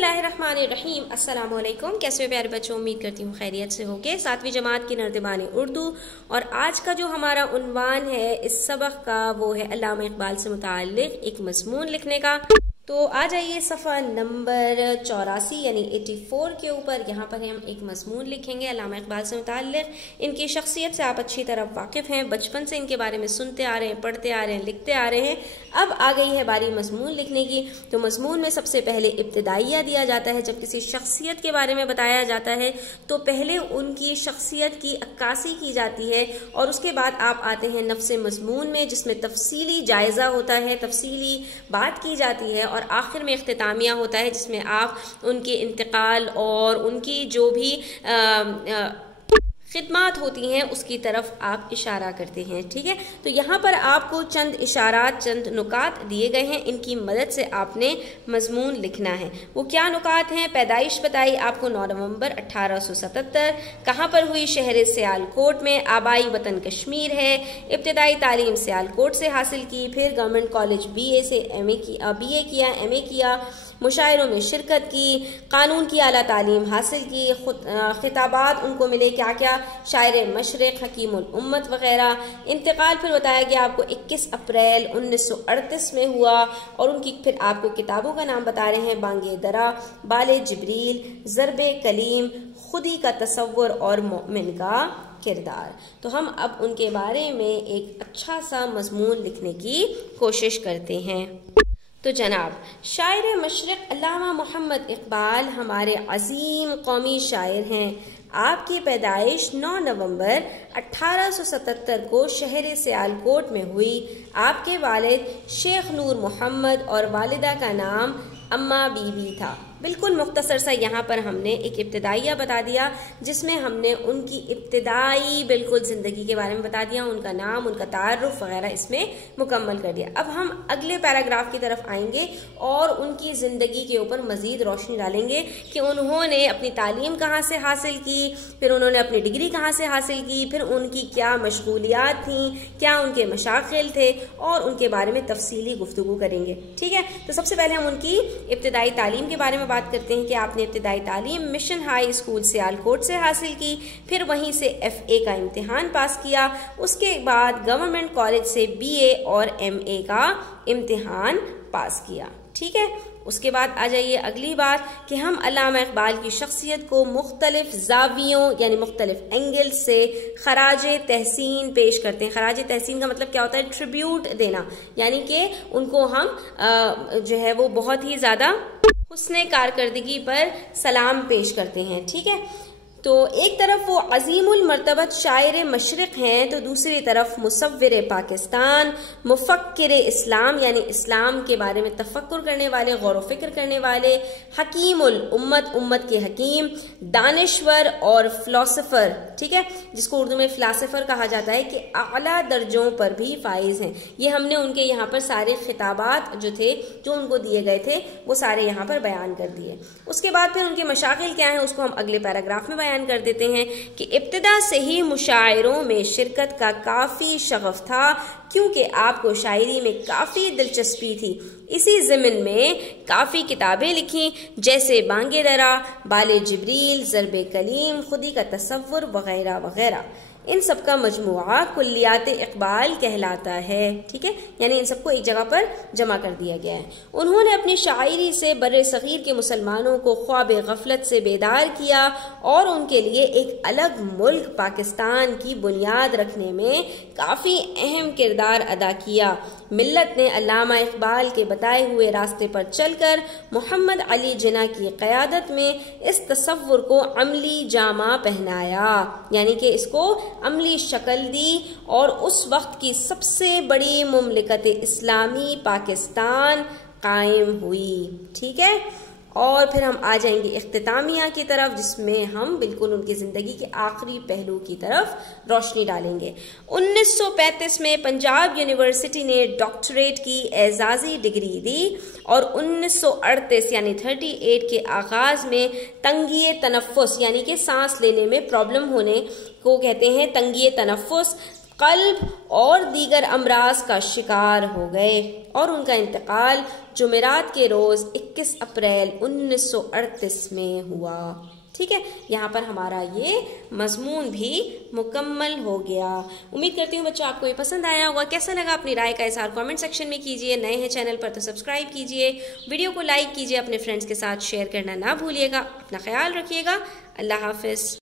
बिस्मिल्लाहिर्रहमानिर्रहीम। अस्सलाम वालेकुम। कैसे हो प्यारे बच्चों, उम्मीद करती हूँ खैरियत से होगे। 7वीं जमात की नर्दिबान उर्दू और आज का जो हमारा उन्वान है इस सबक का वो है अल्लामा इकबाल से मुताल्लिक एक मज़मून लिखने का। तो आ जाइए सफ़ा नंबर 84 यानी 84 के ऊपर। यहाँ पर हम एक मज़मून लिखेंगे अल्लामा इकबाल से मुताल्लिक। इनकी शख्सियत से आप अच्छी तरह वाकिफ़ हैं, बचपन से इनके बारे में सुनते आ रहे हैं, पढ़ते आ रहे हैं, लिखते आ रहे हैं। अब आ गई है बारी मज़मून लिखने की। तो मज़मून में सबसे पहले इब्तिदाइया दिया जाता है। जब किसी शख्सियत के बारे में बताया जाता है तो पहले उनकी शख्सियत की अक्कासी की जाती है और उसके बाद आप आते हैं नफ्स मज़मून में, जिसमें तफसीली जायज़ा होता है, तफसीली बात की जाती है और आखिर में इख्तितामिया होता है जिसमें आप उनके इंतकाल और उनकी जो भी खिदमात होती हैं उसकी तरफ आप इशारा करते हैं। ठीक है, तो यहाँ पर आपको चंद इशारात, चंद नुकात दिए गए हैं। इनकी मदद से आपने मजमून लिखना है। वो क्या नुकात हैं? पैदाइश बताई आपको 9 नवंबर 1877। कहाँ पर हुई? शहर सियालकोट में। आबाई वतन कश्मीर है। इब्तिदाई तालीम सियालकोट से हासिल की, फिर गवर्नमेंट कॉलेज BA से BA किया, MA किया, मुशायरों में शिरकत की, कानून की आला तालीम हासिल की, खिताबात उनको मिले क्या क्या? शायर मशरिक, हकीमुल उम्मत वगैरह। इंतकाल फिर बताया गया आपको 21 अप्रैल 1938 में हुआ और उनकी फिर आपको किताबों का नाम बता रहे हैं। बांगे दरा, बाले जिब्रील, ज़रबे कलीम, खुदी का तसव्वुर और मोमिन का किरदार। तो हम अब उनके बारे में एक अच्छा सा मजमून लिखने की कोशिश करते हैं। तो जनाब, शायर मशरिक अल्लामा मोहम्मद इकबाल हमारे अजीम कौमी शायर हैं। आपकी पैदाइश 9 नवंबर 1877 को शहर सियालकोट में हुई। आपके वालिद शेख नूर मोहम्मद और वालिदा का नाम अम्मा बीबी था। बिल्कुल मुख्तसर सा यहाँ पर हमने एक इब्तिदाइया बता दिया जिसमें हमने उनकी इब्तिदाई बिल्कुल ज़िंदगी के बारे में बता दिया, उनका नाम, उनका तारुफ वगैरह इसमें मुकम्मल कर दिया। अब हम अगले पैराग्राफ की तरफ आएंगे और उनकी ज़िंदगी के ऊपर मज़ीद रोशनी डालेंगे कि उन्होंने अपनी तालीम कहाँ से हासिल की, फिर उन्होंने अपनी डिग्री कहाँ से हासिल की, फिर उनकी क्या मशगूलियात थीं, क्या उनके मशागिल थे और उनके बारे में तफसीली गुफ्तगू करेंगे। ठीक है, तो सबसे पहले हम उनकी इब्तिदाई तालीम के बारे में बात करते हैं कि आपने इब्तिदाई तालीम मिशन हाई स्कूल सियालकोट से हासिल की, फिर वहीं से FA का इम्तिहान पास किया, उसके बाद गवर्नमेंट कॉलेज से BA और MA का इम्तिहान पास किया। ठीक है, उसके बाद आ जाइए अगली बात कि हम अल्लामा इकबाल की शख्सियत को मुख्तलिफ जावियों यानी मुख्तलिफ एंगल से खराज तहसीन पेश करते हैं। खराज तहसीन का मतलब क्या होता है? ट्रिब्यूट देना, यानी कि उनको हम जो है वो बहुत ही ज़्यादा हुस्ने कारकर्दगी पर सलाम पेश करते हैं। ठीक है, तो एक तरफ वो अजीमुल मर्तबत शायर मशरिक हैं तो दूसरी तरफ मुसव्विर पाकिस्तान, मुफक्किर इस्लाम यानी इस्लाम के बारे में तफक्कुर करने वाले, गौर व फिक्र करने वाले, हकीमुल उम्मत, उम्मत के हकीम, दानिश्वर और फिलोसोफर। ठीक है, जिसको उर्दू में फिलासफर कहा जाता है कि आला दर्जों पर भी फाइज हैं। ये हमने उनके यहाँ पर सारे खिताबात जो थे, जो उनको दिए गए थे, वो सारे यहाँ पर बयान कर दिए। उसके बाद फिर उनके मशागिल क्या हैं उसको हम अगले पैराग्राफ में बयान कर देते हैं कि इब्तिदा से ही मुशायरों में शिरकत का काफ़ी शगफ था क्योंकि आपको शायरी में काफ़ी दिलचस्पी थी। इसी ज़मीन में काफ़ी किताबें लिखी जैसे बांगे दरा, बाले जिब्रील, ज़रबे कलीम, खुदी का तसव्वुर वगैरह वगैरह। इन सब का मजमुआ कुल्लियात इकबाल कहलाता है। ठीक है, यानी इन सबको एक जगह पर जमा कर दिया गया है। उन्होंने अपनी शायरी से बर्रे सगीर के मुसलमानों को ख्वाब गफलत से बेदार किया और उनके लिए एक अलग मुल्क पाकिस्तान की बुनियाद रखने में काफ़ी अहम किरदार अदा किया। मिल्लत ने अल्लामा इकबाल के बताए हुए रास्ते पर चलकर मोहम्मद अली जिन्ना की क़यादत में इस तसव्वुर को अमली जामा पहनाया, यानी कि इसको अमली शक्ल दी और उस वक्त की सबसे बड़ी मुमलिकत इस्लामी पाकिस्तान कायम हुई। ठीक है, और फिर हम आ जाएंगे इख्तितामिया की तरफ जिसमें हम बिल्कुल उनकी ज़िंदगी के आखिरी पहलू की तरफ रोशनी डालेंगे। 1935 में पंजाब यूनिवर्सिटी ने डॉक्टरेट की एजाज़ी डिग्री दी और 1938 यानी 38 के आगाज़ में तंगी तनफ़ुस यानी कि सांस लेने में प्रॉब्लम होने को कहते हैं तंगी तनफ़ुस, قلب اور دیگر امراض کا شکار ہو گئے اور ان کا انتقال جمعرات کے روز 21 اپریل 1938 میں ہوا۔ ٹھیک ہے، یہاں پر ہمارا یہ مضمون بھی مکمل ہو گیا۔ امید کرتی ہوں بچوں آپ کو یہ پسند آیا ہوگا۔ کیسا لگا اپنی رائے کا اظہار کامنٹ سیکشن میں کیجئے۔ نئے ہیں چینل پر تو سبسکرائب کیجئے، ویڈیو کو لائک کیجئے، اپنے فرینڈز کے ساتھ شیئر کرنا نہ بھولیے گا۔ اپنا خیال رکھیے گا۔ اللہ حافظ۔